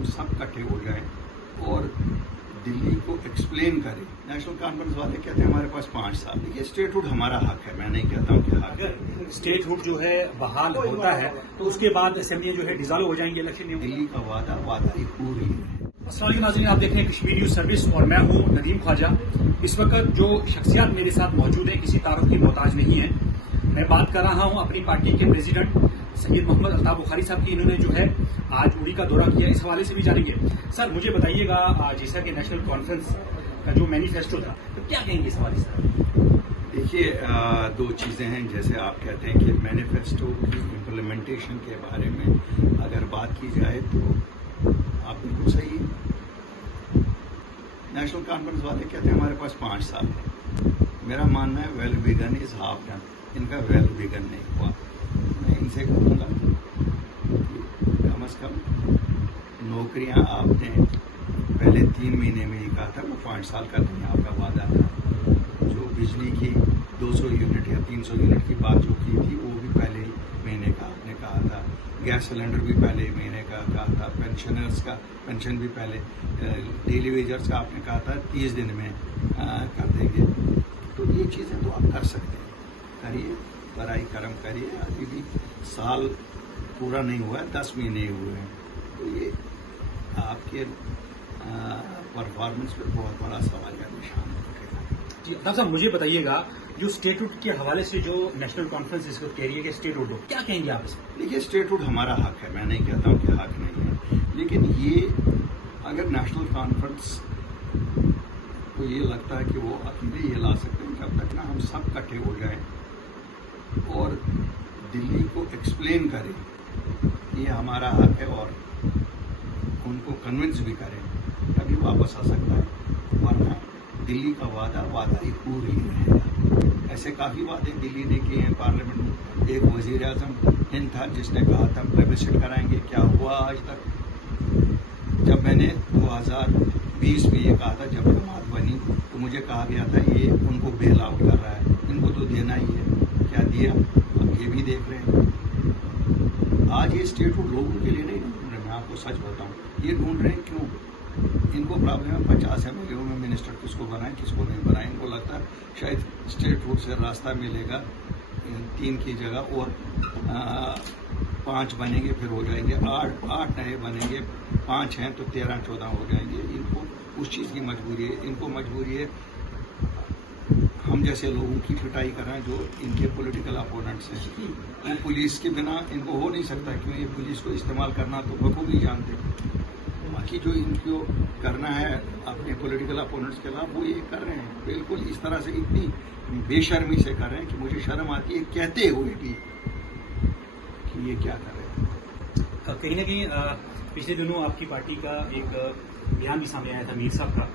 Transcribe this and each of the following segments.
हम सब इकट्ठे हो जाएं और दिल्ली को एक्सप्लेन करें। नेशनल कॉन्फ्रेंस वाले कहते हैं हमारे पास 5 साल, देखिए स्टेटहुड हमारा हक है, मैं नहीं कहता हूँ कि हक है। अगर स्टेटहुड जो है बहाल होता है तो उसके बाद असेंबलियां जो है डिसॉल्व हो जाएंगी, इलेक्शन नहीं होंगे। दिल्ली का वादा ही पूरी है। अस्सलाम वालेकुम नाज़रीन, आप देख रहे हैं कश्मीर न्यूज सर्विस और मैं हूं नदीम ख्वाजा। इस वक्त जो शख्सियात मेरे साथ मौजूद हैं किसी तारुफ की मोहताज नहीं है। मैं बात कर रहा हूं अपनी पार्टी के प्रेसिडेंट सैयद मोहम्मद अल्ताफ बुखारी साहब की। इन्होंने जो है आज उड़ी का दौरा किया, इस हवाले से भी जानेंगे। सर मुझे बताइएगा, जैसा कि नेशनल कॉन्फ्रेंस का जो मैनिफेस्टो था तो क्या कहेंगे इस हवाले से? देखिए, 2 चीज़ें हैं। जैसे आप कहते हैं कि मैनिफेस्टो की इम्प्लीमेंटेशन के बारे में अगर बात की जाए तो आप बिल्कुल सही है। नेशनल कॉन्फ्रेंस वाले कहते हैं हमारे पास 5 साल है। मेरा मानना है well begun is half done. इनका वेल बिगन नहीं हुआ। मैं इनसे कहूँगा कम से कम नौकरियां आपने पहले 3 महीने में ही कहा था, वो 5 साल का नहीं आपका वादा था। जो बिजली की 200 यूनिट या 300 यूनिट की बात जो की थी वो भी पहले ही महीने का आपने कहा था। गैस सिलेंडर भी पहले ही महीने का कहा था। पेंशनर्स का पेंशन भी पहले, डेली वेजर्स का आपने कहा था 30 दिन में कर देंगे। तो ये चीज़ें तो आप कर सकते हैं, करिए, बराई करम करिए। अभी भी साल पूरा नहीं हुआ है, 10 महीने हुए हैं। तो ये आपके परफॉर्मेंस पे बहुत बड़ा सवाल का निशान रखेगा। जी अल्ताफ साहब, मुझे बताइएगा जो स्टेटहुड के हवाले से जो नेशनल कॉन्फ्रेंस इसको कह रही है कि स्टेटहुड हो, क्या कहेंगे आप इसमें? देखिए, स्टेटहुड हमारा हक है, मैं नहीं कहता हूँ कि हक नहीं है। लेकिन ये अगर नेशनल कॉन्फ्रेंस को ये लगता है कि वो अकेले ये ला सकते हैं, जब तक ना हम सब इकट्ठे हो जाएं और दिल्ली को एक्सप्लेन करें ये हमारा हक है और उनको कन्विंस भी करें, तभी वापस आ सकता है। वरना दिल्ली का वादा ही पूरी रहेगा। ऐसे काफ़ी वादे दिल्ली ने किए हैं पार्लियामेंट में। एक वजीर आजम हिंद था जिसने कहा था प्लेबिसिट कराएंगे, क्या हुआ आज तक? जब मैंने 2020 में ये कहा था, जब जमात बनी तो मुझे कहा गया था ये उनको बेल आउट कर रहा है, इनको तो देना ही है। क्या दिया? अब ये भी देख रहे हैं। आज ये स्टेटहुड लोगों के लिए नहीं ढूंढ रहे, मैं आपको सच बताऊं। ये ढूंढ रहे हैं क्यों? इनको प्रॉब्लम है 50 MLA में मिनिस्टर किसको बनाएं किसको नहीं बनाएं। इनको लगता है शायद स्टेटहुड से रास्ता मिलेगा, 3 की जगह और 5 बनेंगे, फिर हो जाएंगे 8 नए बनेंगे, 5 हैं तो 13-14 हो जाएंगे। इनको उस चीज़ की मजबूरी है। इनको मजबूरी है हम जैसे लोगों की पिटाई कर रहे हैं जो इनके पॉलिटिकल अपोनेंट्स हैं। वो पुलिस के बिना इनको हो नहीं सकता, क्यों? ये पुलिस को इस्तेमाल करना तो बखूबी जानते। बाकी जो इनको करना है अपने पॉलिटिकल अपोनेंट्स के खिलाफ वो ये कर रहे हैं, बिल्कुल इस तरह से इतनी बेशर्मी से कर रहे हैं कि मुझे शर्म आती है कहते हुए भी कि ये क्या कर रहे हैं। कहीं ना कहीं पिछले दिनों आपकी पार्टी का एक बयान भी सामने आया था मीर साहब का।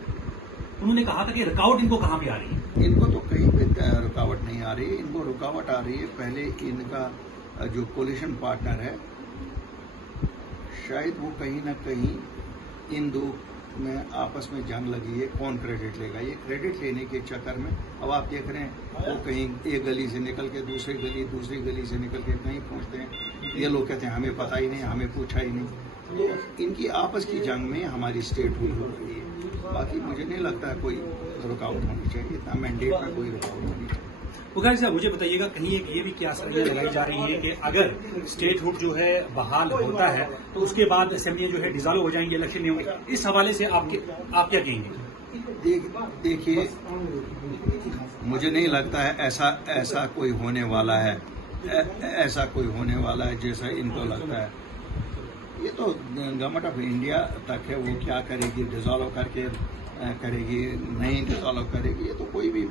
उन्होंने कहा था कि रुकावट इनको कहाँ पे आ रही है? इनको तो कहीं पे रुकावट नहीं आ रही है। इनको रुकावट आ रही है पहले इनका जो कोलिशन पार्टनर है, शायद वो कहीं ना कहीं इन 2 में आपस में जंग लगी है, कौन क्रेडिट लेगा। ये क्रेडिट लेने के चक्कर में अब आप देख रहे हैं वो कहीं एक गली से निकल के दूसरी गली से निकल के कहीं पहुंचते हैं। ये लोग कहते हैं हमें पता ही नहीं, हमें पूछा ही नहीं। तो इनकी आपस की जंग में हमारी स्टेटहुड हो रही है। बाकी मुझे नहीं लगता है कोई रुकावट होनी चाहिए, इतना मैंडेट में कोई रुकावट होनी चाहिए। बुखारी साहब, मुझे बताइएगा कहीं एक ये भी क्या आसानियां लगाई जा रही है कि अगर स्टेटहुड जो है बहाल होता है तो उसके बाद असेंबलियां जो है डिसॉल्व हो जाएंगी, इलेक्शन नहीं होंगे। इस हवाले से आप क्या कहेंगे? देखिए, मुझे नहीं लगता है ऐसा कोई होने वाला है, ऐसा कोई होने वाला है जैसा इनको लगता है। ये तो गवर्नमेंट ऑफ इंडिया तक है, वो क्या करेगी, डिसॉल्व करके करेगी, नहीं डिसॉल्व करेगी। ये तो कोई भी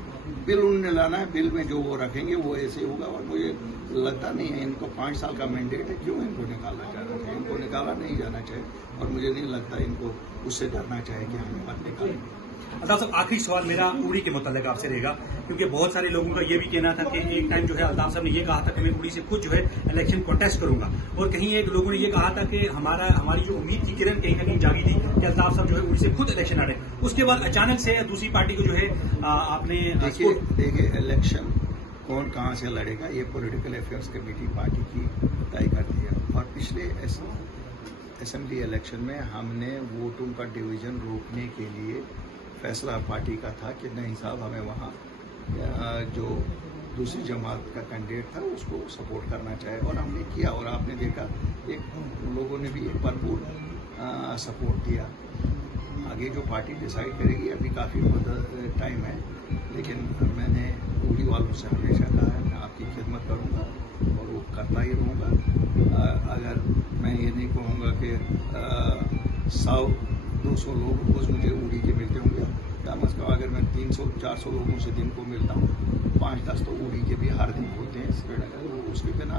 बिल उन्होंने लाना है, बिल में जो वो रखेंगे वो ऐसे होगा। और मुझे लगता नहीं है इनको 5 साल का मैंडेट है, क्यों इनको निकालना चाहना चाहिए? इनको निकाला नहीं जाना चाहिए और मुझे नहीं लगता इनको उससे डरना चाहिए कि हमें मत निकालेंगे। अल्ताफ साहब, आखिरी सवाल मेरा उड़ी के मुताल्लिक आपसे रहेगा, क्योंकि बहुत सारे लोगों का ये भी कहना था कि एक टाइम जो है अल्ताफ साहब ने ये कहा था कि मैं उड़ी से खुद जो है इलेक्शन कॉन्टेस्ट करूंगा, और कहीं एक लोगों ने ये कहा था कि हमारी जो उम्मीद की किरण कहीं ना कहीं जागी थी कि अल्ताफ साहब जो है उड़ी से खुद इलेक्शन लड़े। उसके बाद अचानक से दूसरी पार्टी को जो है आपने देखिए इलेक्शन कौन कहाँ से लड़ेगा ये पॉलिटिकल अफेयर्स कमेटी पार्टी की तय करती है। और पिछले اسمبلی الیکشن میں ہم نے ووٹوں کا ڈویژن روکنے کے لیے فیصلہ پارٹی کا تھا کہ نہیں صاحب ہمیں وہاں جو دوسری جماعت کا کینڈیڈیٹ تھا اس کو سپورٹ کرنا چاہے، اور ہم نے کیا، اور آپ نے دیکھا ایک لوگوں نے بھی ایک بھرپور سپورٹ دیا۔ آگے جو پارٹی ڈیسائیڈ کرے گی، ابھی کافی ٹائم ہے، لیکن میں نے اوڑی والوں سے ہمیشہ کہا ہے میں آپ کی خدمت کروں گا اور وہ کرتا ہی رہوں گا۔ اگر میں یہ نہیں کہوں گا کہ 100-200 لوگ روز مجھے اوڑی کے ملتے ہوں گے، کم از کم اگر میں 300-400 لوگوں سے دن کو ملتا ہوں، 5-10 تو اوڑی کے بھی ہر دن ہوتے ہیں سری نگر۔ اس کے بنا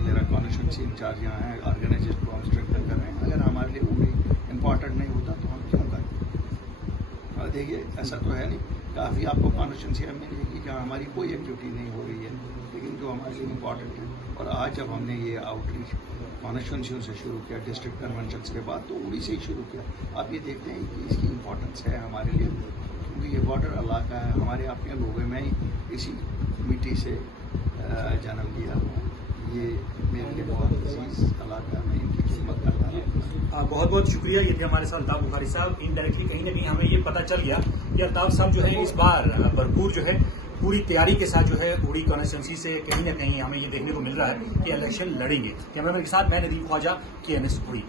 میرا کانسٹیچوئنسی انچارج یہاں ہے، آرگنائزیشن کو ہم اسٹرینتھن کر رہے ہیں۔ اگر ہمارے لیے اوڑی امپورٹنٹ نہیں ہوتا تو ہم کیوں کریں؟ دیکھیے ایسا تو ہے نہیں، کافی آپ کو کانسٹیچوئنسی ملے گی جہاں ہماری کوئی ایکٹیویٹی نہیں ہو رہی ہے، لیکن جو ہمارے لیے امپورٹنٹ ہے۔ اور آج جب ہم نے یہ آؤٹ ریچ کانسٹیچوئنسیوں سے شروع کیا، ڈسٹرکٹ کنونشنس کے بعد، تو اوڑی سے ہی شروع کیا۔ آپ یہ دیکھتے ہیں کہ اس کی امپورٹنس ہے ہمارے لیے، کیونکہ یہ بارڈر علاقہ ہے، ہمارے اپنے لوگ ہیں، میں ہی اسی مٹی سے جنم لیا ہوں۔ یہ میرے لیے بہت عزیز علاقہ ہے، میں ان کی خدمت کرتا ہوں۔ بہت بہت شکریہ۔ یہ تھے ہمارے ساتھ الطاف بخاری صاحب۔ انڈائریکٹلی کہیں نہ کہیں ہمیں یہ پتہ چل گیا کہ الطاف صاحب جو ہے اس بار بھرپور جو ہے پوری تیاری کے ساتھ جو ہے اوڑی کانسٹیچوئنسی سے کہیں نہ کہیں ہمیں یہ دیکھنے کو مل رہا ہے کہ الیکشن لڑیں گے۔ کیمرہ مین کے ساتھ میں ندیم خواجہ، KNS اوڑی۔